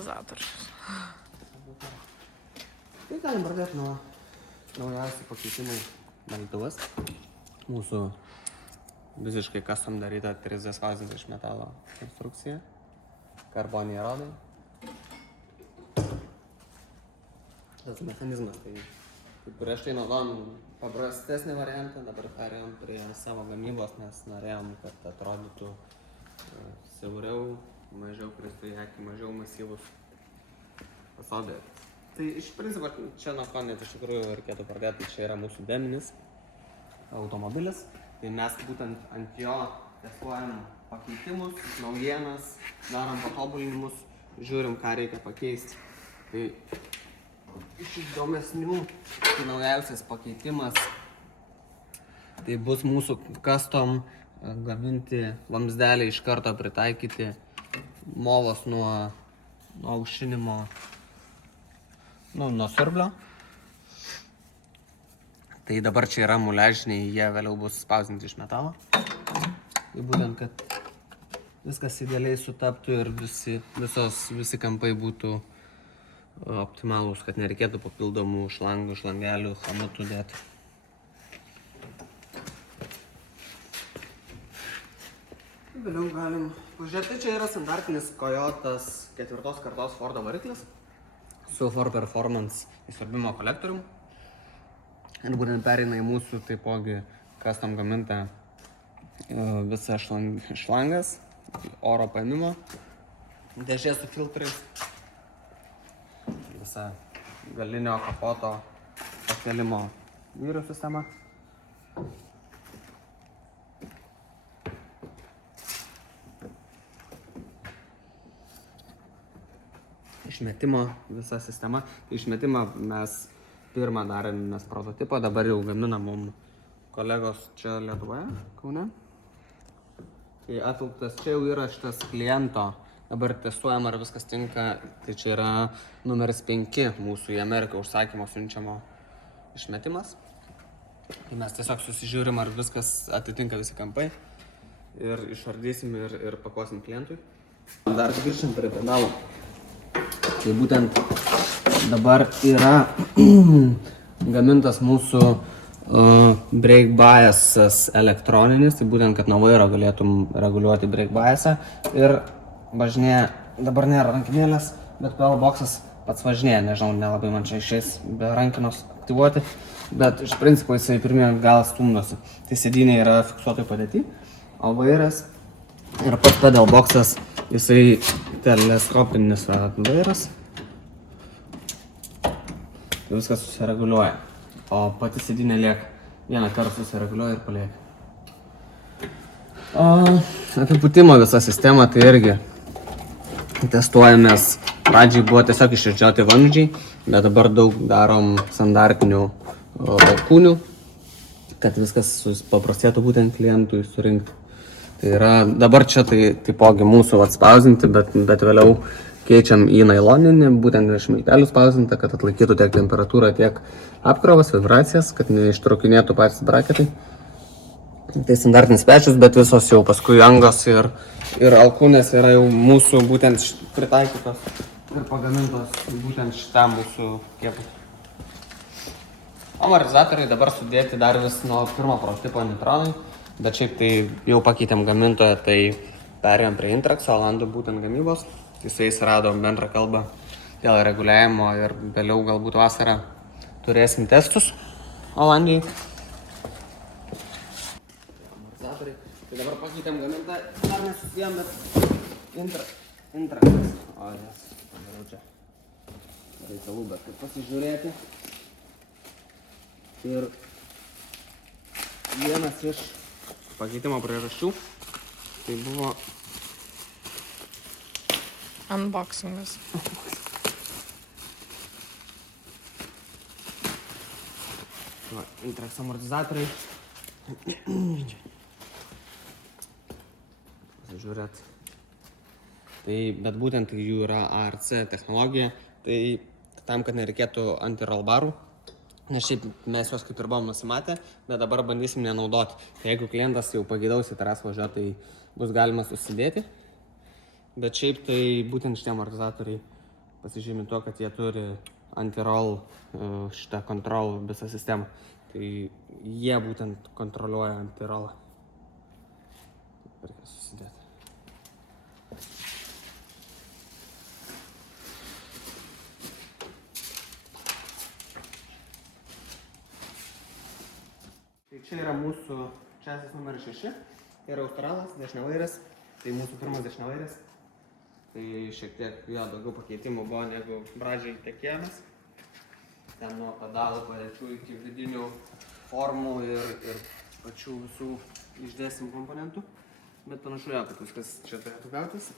stabilizatorius. Tai galim pradėti nuo naujausių pakeitimai valytuvas. Mūsų visiškai custom daryta 3D spausdinta iš metalo konstrukcija. Karboniniai rodai. Tas mechanizmas, tai prieš tai naudojom paprastesnį variantą, dabar perėjom prie savo gamybos, nes norėjom, kad atrodytų siauriau, mažiau kristų į akį, mažiau masyvus fasadai. Tai iš principo čia nuo ko net iš tikrųjų reikėtų pradėti, tai čia yra mūsų deminis automobilis. Tai mes būtent ant jo testuojam pakeitimus, naujienas, darom patobulinimus, žiūrim, ką reikia pakeisti. Tai iš įdomesnių, tai naujausias pakeitimas, tai bus mūsų custom gaminti vamzdeliai iš karto pritaikyti movos nuo aušinimo, nuo siurblio. Tai dabar čia yra muliažiniai, jie vėliau bus spausdinti iš metalo. Tai būtent, kad viskas idealiai sutaptų ir visi kampai būtų optimalūs, kad nereikėtų papildomų šlangų, šlangelių, chamutų dėti. Vėliau galim pažiūrėti, čia yra standartinis Toyotas 4 kartos Fordo variklis su Ford Performance įsiurbimo kolektorium. Ir būtent pereina į mūsų taipogi custom gamintą visą šlangas, oro paėmimo, dėžė su filtrais, visa galinio kapoto pakelimo vyrių sistema. Išmetimo visa sistema. Išmetimą mes pirmą darėmės prototipą, dabar jau gaminam mum kolegos čia Lietuvoje, Kaune. Tai atlauktas, čia jau yra šitas kliento, dabar testuojam, ar viskas tinka, tai čia yra numeris 5 mūsų į Ameriką užsakymo siunčiamo išmetimas. Tai mes tiesiog susižiūrim, ar viskas atitinka visi kampai ir išardysim ir pakuosim klientui. Dar grįžtam prie pedalų. Tai būtent dabar yra gamintas mūsų brake biasas elektroninis, tai būtent, kad nuo vairo galėtum reguliuoti brake biasą ir važinėja, dabar nėra rankinėlės, bet pedal boxas pats važinėja, nežinau, nelabai man čia išeis be rankinos aktyvuoti, bet iš principo jisai pirmie gal stumdosi. Tai sėdynė yra fiksuotoj padėty, o vairas ir pats pedal boxas, jisai teleskopinis vairas. Tai viskas susireguliuoja, o pati sėdynė lieka. Vieną kartą susireguliuoja ir palieka. Apipūtimo visą sistemą tai irgi testuojamės. Pradžiai buvo tiesiog išričiuoti vamzdžiai, bet dabar daug darom standartinių alkūnių, kad viskas paprastėtų būtent klientui surinkti. Tai yra, dabar čia tai taipogi mūsų atspausinti, bet vėliau keičiam į nailoninį, būtent iš miltelių spausintą, kad atlaikytų tiek temperatūrą, tiek apkrovas, vibracijas, kad neištraukinėtų patys braketai. Tai standartinis pečius, bet visos jau paskui angos ir alkūnės yra jau mūsų būtent pritaikytos ir pagamintos būtent šitam mūsų kiekui. Amortizatoriai dabar sudėti dar vis nuo pirmo prototipo Nitronai, bet šiaip tai jau pakeitėm gamintoją, tai perėjom prie Intraxo, Olandų būtent gamybos. Jisai surado bendrą kalbą dėl reguliavimo ir vėliau galbūt vasarą turėsim testus Olandijai. Amortizatoriai. Tai dabar pakeitėm gamintą, dar nesusijom, bet Intraxas. O, jas, padarau čia reikalų, bet kaip pasižiūrėti. Ir vienas iš pakeitimo priežasčių tai buvo unboxingas. Va, Intrax amortizatoriai. Žiūrėt. Tai, bet būtent jų yra ARC technologija, tai tam, kad nereikėtų anti-rollbarų, nes šiaip mes juos kaip ir buvom nusimatę, bet dabar bandysim nenaudoti. Tai jeigu klientas jau pageidaus į trasą važiuoti, tai bus galima susidėti. Bet šiaip tai būtent šitie amortizatoriai pasižymi tuo, kad jie turi anti-roll šitą control visą sistemą. Tai jie būtent kontroliuoja anti-rollą. Reikia susidėti. Tai čia yra mūsų časas numeris 6. Tai yra Australas, dešiniavairis. Tai mūsų pirmas dešiniavairis. Tai šiek tiek jo daugiau pakeitimų buvo negu pradžiai tikėjomės. Ten nuo pedalų padėčių iki vidinių formų ir pačių visų išdėstymų komponentų. Bet panašu jau, kad viskas čia turėtų gautis.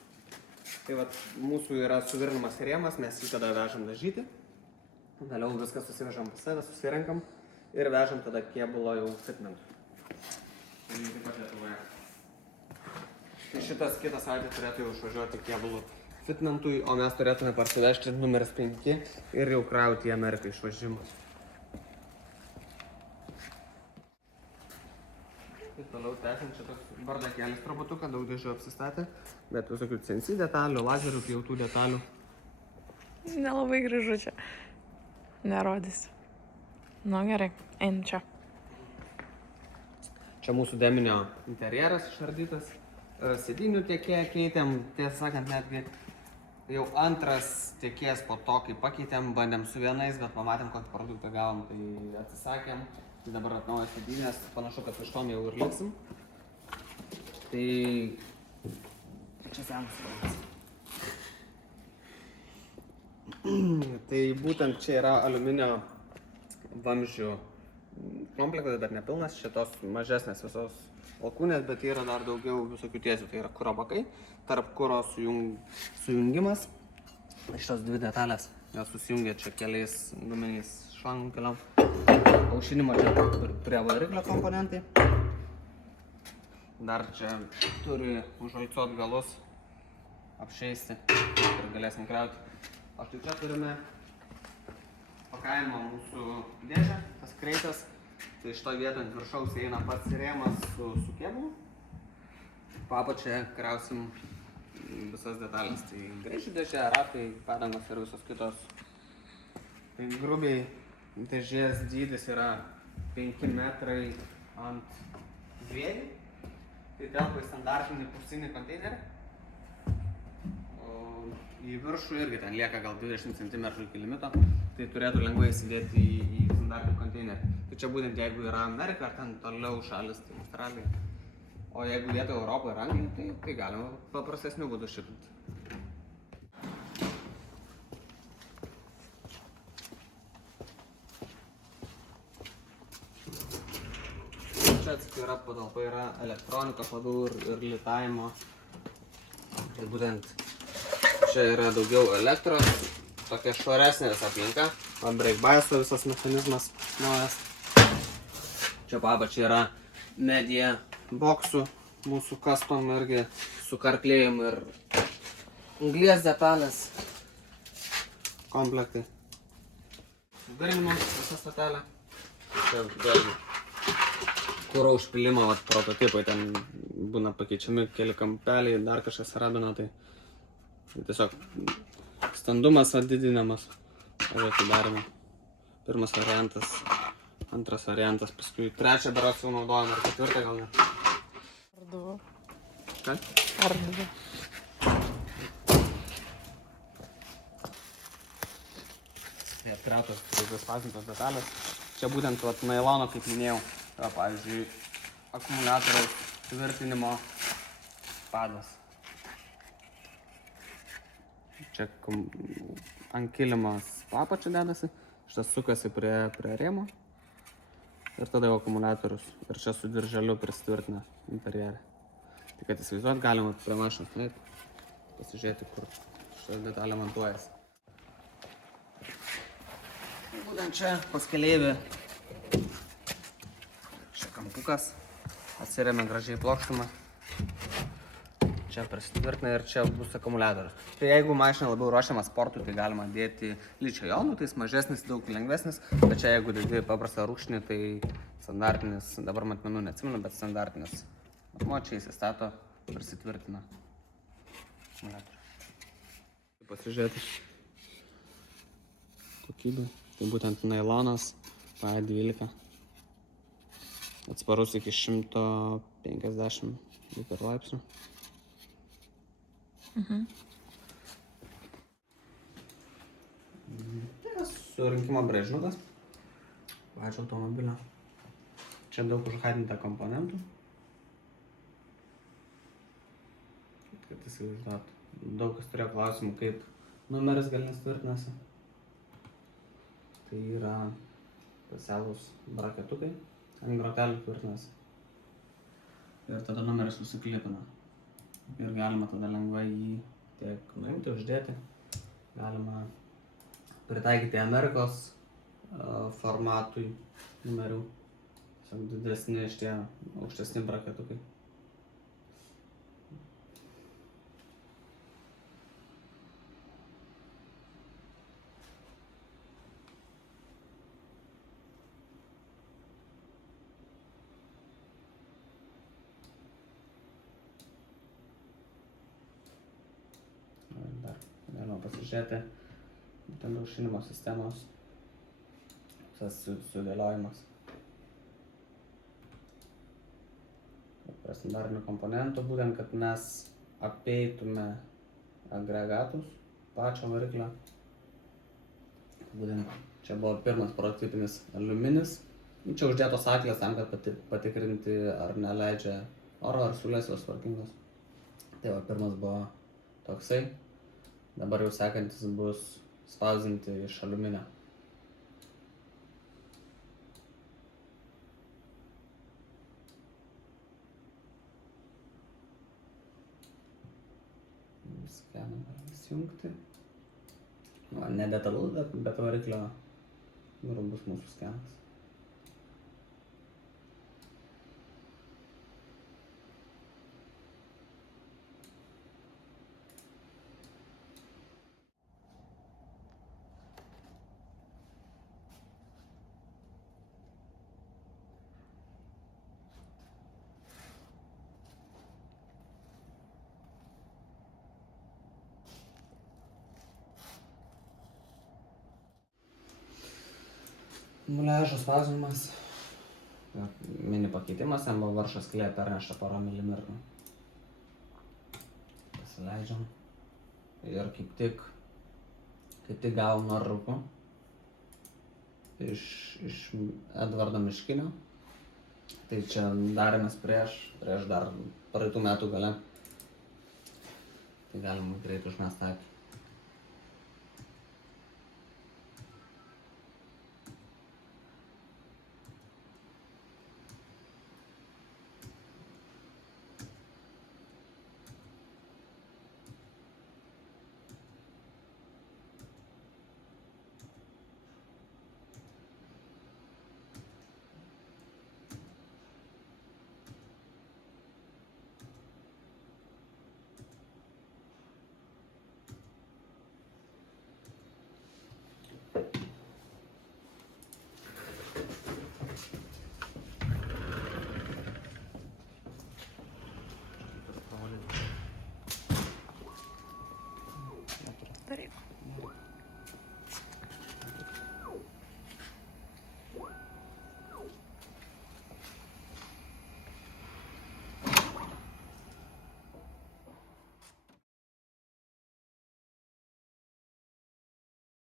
Tai vat, mūsų yra suvirinamas rėmas, mes jį tada vežam dažyti. Vėliau viską susivežam pas save, susirenkam ir vežam tada kėbulo jau fitmentų. Tai taip pat Lietuvoje. Tai šitas kitas savaitė turėtų jau išvažiuoti kėbulų fitmentui, o mes turėtume parsivežti numeris 5 ir jau krauti į Ameriką išvažimus. Tai toliau tęsiant čia toks bardakėlis robotuką, daug dėžių apsistatė, bet visokių CNC detalių, lazerių, pjautų detalių. Nelabai gražu čia. Nerodysiu. Nu gerai, einam čia. Čia mūsų deminio interjeras išardytas. Sėdinių tiekėją keitėm, tiesą sakant, netgi jau antras tiekėjas po to, kai pakeitėm, bandėm su vienais, bet pamatėm, kokį produktą gavom, tai atsisakėm. Tai dabar atnaujos sėdinės, panašu, kad iš tom jau ir liksim. Tai čia senas produktas. Tai būtent čia yra aliuminio vamzdžių komplektas, bet nepilnas, šitos mažesnės visos alkūnės, bet yra dar daugiau visokių tiesių, tai yra kuro bakai, tarp kuro sujungimas. Šitos dvi detalės, jos susijungia čia keliais guminiais šlangų keliam. Aušinimo čia prie variklio komponentai. Dar čia turi užvalcuot galus, apšeisti ir galėsim krauti. O štai čia turime pakavimo mūsų dėžę, tas kreitas. Tai šito vietoj ant viršaus eina pats rėmas su kėbulu. Po apačia krausim visas detalės. Tai greičių dėžė, ratai, padangos ir visos kitos. Tai grubiai dėžės dydis yra 5 metrai ant 2. Tai telpa į standartinį pusinį konteinerį. O į viršų irgi ten lieka gal 20 cm iki limito. Tai turėtų lengvai įsidėti į standartinį konteinerį. Tai čia būtent jeigu yra Amerika ar ten toliau šalis, tai Australija. O jeigu vietoje Europoje ir Anglija, tai galima paprastesnių būdų šipinti. Čia atskira patalpa yra elektronikos labiau ir litavimo. Tai būtent čia yra daugiau elektros, tokia švaresnė visa aplinka. Brake biaso visas mechanizmas naujas. Čia apačia yra media boksų, mūsų custom irgi su karklėjimu ir anglies detalės komplektai. Virinimo visa statelė. Čia vėlgi kuro užpilimo prototipai, ten būna pakeičiami keli kampeliai, dar kažkas rabina, tai tiesiog standumas didinamas. Atidarimo. Pirmas variantas, antras variantas, paskui trečią berods jau naudojam, ar ketvirtą gal ne. Ar 2. Ką? Ar 2. Atkratos, daugiau spausdintos detalės. Čia būtent nailono, kaip minėjau, yra, pavyzdžiui, akumuliatoriaus tvirtinimo padas. Čia ant kilimas apačia dedasi, šitas sukasi prie rėmo ir tada jau akumuliatorius ir čia su dirželiu prisitvirtina interjerį. Tai kad įsivaizduot, galima prie mašinos nueiti, pasižiūrėti, kur šitą detalę montuojasi. Būtent čia pas keleivį čia kampukas, atsiremia gražiai plokštumą. Čia prisitvirtina ir čia bus akumuliatorius. Tai jeigu mašina labiau ruošiama sportui, tai galima dėti ličio jonų, tai jis mažesnis, daug lengvesnis. Bet čia jeigu dėti paprastą rūkšnį, tai standartinis, dabar matmenų neatsimenu, bet standartinis. Matmuo čia įsistato, prisitvirtina akumuliatorių. Pasižiūrėti kokybė. Tai būtent nailonas PA12. Atsparus iki 150 laipsnių. Tai surinkimo brėžnukas. Pačio automobilio. Čia daug užhadinta komponentų. Kad įsivaizduotų. Daug kas turėjo klausimų, kaip numeris galinis tvirtinasi. Tai yra pasialus braketukai ant grotelių tvirtinasi. Ir tada numeris susiklipina. Ir galima tada lengvai jį tiek nuimti, uždėti. Galima pritaikyti Amerikos formatui numerių. Tiesiog didesni šitie aukštesni braketukai. Dar galima pasižiūrėti būtent aušinimo sistemos visas sudėliojimas. Prie standartinių komponentų, būtent, kad mes apeitume agregatus pačio variklio. Būtent čia buvo pirmas prototipinis aliuminis. Čia uždėtos aklės tam, kad patikrinti, ar neleidžia oro, ar siūlės jos tvarkingos. Tai va, pirmas buvo toksai. Dabar jau sekantis bus spausdinti iš aliuminio. Skeną įsijungti. Ne detalus, bet variklio grubus mūsų skenas. Muliažo spausdinimas. Mini pakeitimas, ten buvo varžo skylė pernešta porą milimetrų. Pasileidžiam. Ir kaip tik gavom nuorūkų iš Edvardo Miškinio. Tai čia darėmės prieš dar praeitų metų gale. Tai galim greit užmest akį.